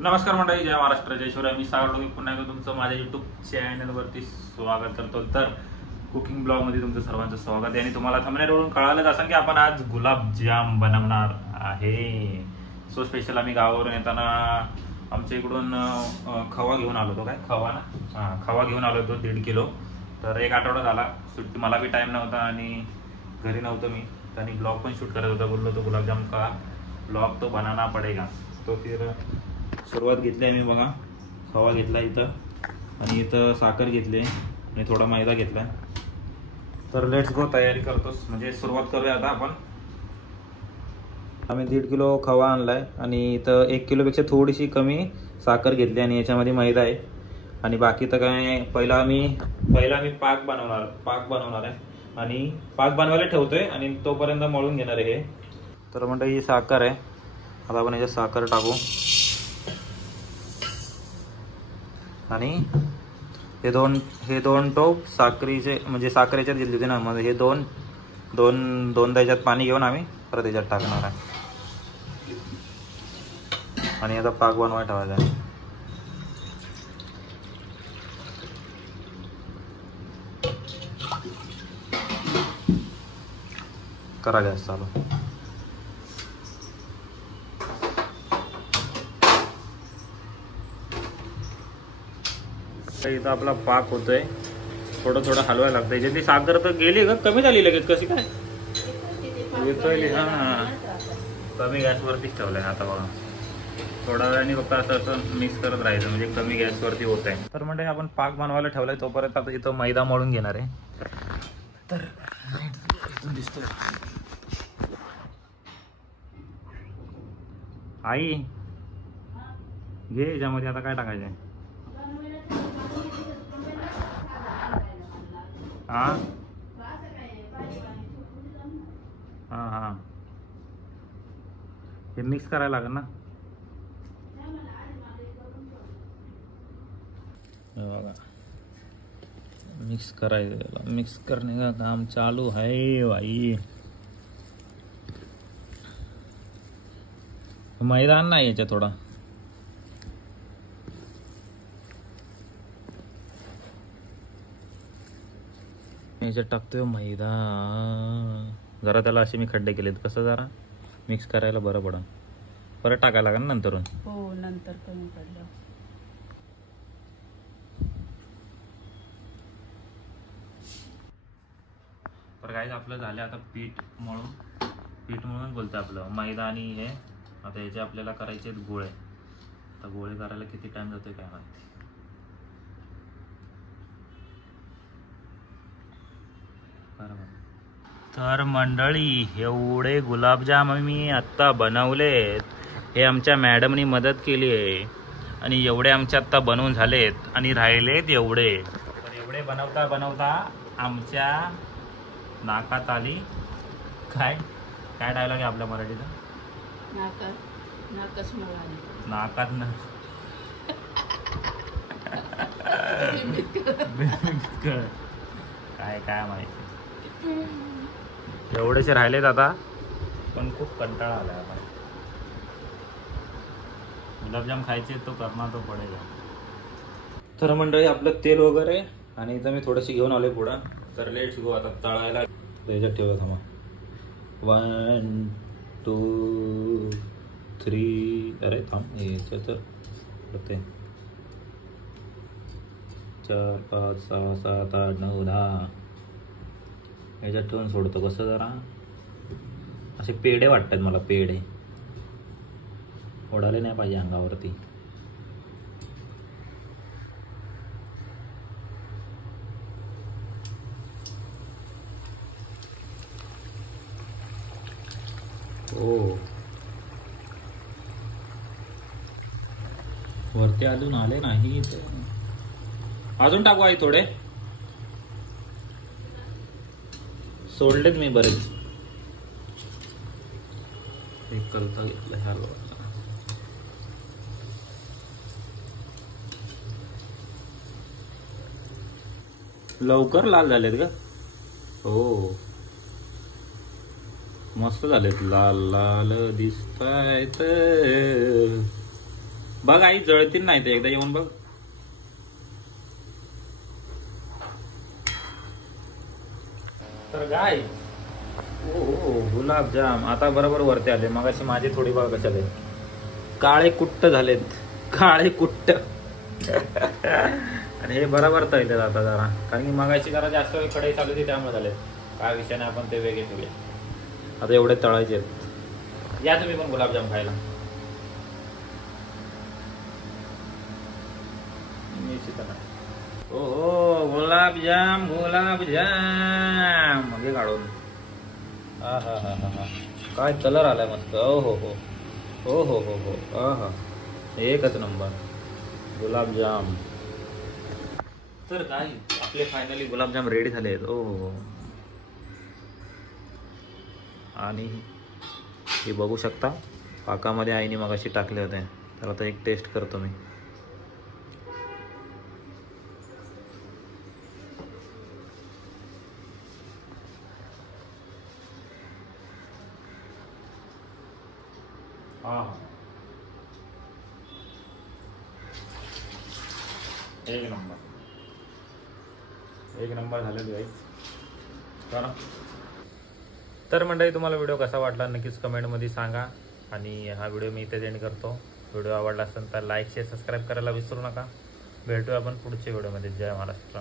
नमस्कार मंडळी, जय महाराष्ट्र, जय शिवराय. मी सागर डोंगे पुन्हा एकदा तुमचं माझ्या युट्यूब चॅनलवरती स्वागत करतो. तर कुकिंग ब्लॉग मध्ये तुमचं सर्वांचं स्वागत आहे. आणि तुम्हाला थंबनेलवरून कळालंच असेल की आपण आज गुलाबजाम बनवणार आहे. सो स्पेशल आम्ही गावावरून येताना आमच्या इकडून खवा घेऊन आलो होतो. काय खवा ना, खवा घेऊन आलो होतो 1.5 किलो. तर 1 आठवडा झाला. सुट्टी मला बी टाइम नव्हता आणि घरी नव्हतं मी. त्यांनी ब्लॉग पण शूट करत होता. बोललो तो गुलाबजाम का ब्लॉग तो बनाना पडेगा. तो फिर सुरुवात घेतली आम्ही बघा. खवा घेतला इथं आणि इथं साखर घेतली आणि थोडा मैदा घेतला. तर लेट्स गो, तयारी करतोस म्हणजे सुरुवात करूया आता आपण. आम्ही 1.5 किलो खवा आणलाय आणि इथं 1 किलोपेक्षा थोडीशी कमी साखर घेतली आणि याच्यामध्ये मैदा आहे. आणि बाकी तर काय पहिला आम्ही पाक बनवणार आहे आणि पाक बनवायला ठेवतोय आणि तोपर्यंत मळून घेणार आहे. तर म्हणतं ही साखर आहे. आता आपण याच्यात साखर टाकू आणि हे दोन टोप साखरीचे म्हणजे साखर याच्यात घेतली होती ना. मग हे दोनदा याच्यात पाणी घेऊन आम्ही परत याच्यात टाकणार आहे आणि आता पाक बनवायला ठेवायचा आहे. करा गॅस चालू. इथं आपला पाक होतोय. थोडं हलवायला लागतं. याच्यातली साखर तर गेली का, कमी झाली लगेच कशी काय वितळली. हां, कमी गॅसवरतीच ठेवलंय. आता बघा थोड्या वेळाने फक्त असं मिक्स करत राहायचं म्हणजे कमी गॅसवरती होत आहे. तर म्हणजे आपण पाक बनवायला ठेवलाय तोपर्यंत आता इथं मैदा मळून घेणार आहे. तर इथून दिसतोय आई घे. याच्यामध्ये आता काय टाकायचं आहे? हां हे मिक्स करायला लागेल ना. बघा मिक्स करायचं. मिक्स करने का काम चालू है भाई. मैदान नाही याच्या थोडा याच्यात टाकतोय मैदा. जरा त्याला असे मी खड्डे केलेत. कसं जरा मिक्स करायला बरं पडा. परत टाकायला लागेल नंतरून. हो, नंतर कमी पडलं. तर काय आपलं झालं आता पीठ मळून बोलतं आपलं मैदा आणि हे. आता याचे आपल्याला करायचे आहेत गोळे. आता गोळे करायला किती टाइम जातोय काय माहिती. तर मंडळी एवढे गुलाबजाम मी आत्ता बनवलेत. हे आमच्या मॅडमनी मदत केली आहे आणि एवढे आमचे आत्ता बनवून झालेत आणि राहिलेत एवढे. तर एवढे बनवता आमच्या नाकात आली काय डायलॉग आहे आपल्या मराठीचा? नाकच मिळाली. नाकात न काय माहिती. एवढेसे राहिलेत आता पण खूप कंटाळा आला आता. गुलाबजाम खायचे तो करणार तो पडेगा. तर मंडळी आपलं तेल वगैरे आणि इथं मी थोडीशी घेऊन आलोय पुढं. तर लेट्स गो आता तळायला. याच्यात ठेवलं थांबा. 1 2 3 अरे थांब याच्यात होते 4 5 6 7 8 9 10. याच्यात ठेवून सोडतो. कसं जरा असे पेढे वाटतात मला. पेढे ओढाले नाही पाहिजे अंगावरती. ओ वरती अजून आले नाही. अजून टाकू आई थोडे. सोडलेत मी बरेच. एक करता घेतलं ह्या लोकांना. लवकर लाल झालेत का? हो मस्त झालेत. लाल लाल दिसतायत. बघ काही जळतील नाही ते, एकदा येऊन बघ. तर काय गुलाबजाम आता बरोबर वरती आले. मग अशी माझी थोडी बघ कशा आले, काळे कुट्ट झालेत, काळे कुट्ट. आणि हे बरोबर तळतात आता जरा, कारण की मगाशी जरा जास्त वेळ कढई चालू होती त्यामुळे झाले. काय विषय नाही, आपण ते वेगळे ठेवूया. आता एवढे तळायचे आहेत. या तुम्ही पण गुलाबजाम खायला. ओ हो गुलाबजाम गुलाबजाम मगे काढून. हा हा हा हा हा, काय कलर आलाय मस्त. ओ हो हो हो हो हो हो, हा हा, एकच नंबर गुलाबजाम. तर काय आपले फायनली गुलाबजाम रेडी झाले आहेत. ओ हो, आणि हे बघू शकता पाकामध्ये आईने मगाशी टाकले होते. तर आता एक टेस्ट करतो मी. हा, एक नंबर, एक नंबर झालेली आहे. चला तर मंडळी, तुम्हाला व्हिडिओ कसा वाटला नक्कीच कमेंटमध्ये सांगा. आणि हा व्हिडिओ मी इथे एंड करतो. व्हिडिओ आवडला असेल तर लाईक शेअर सबस्क्राईब करायला विसरू नका. भेटूया आपण पुढच्या व्हिडिओमध्ये. जय महाराष्ट्र.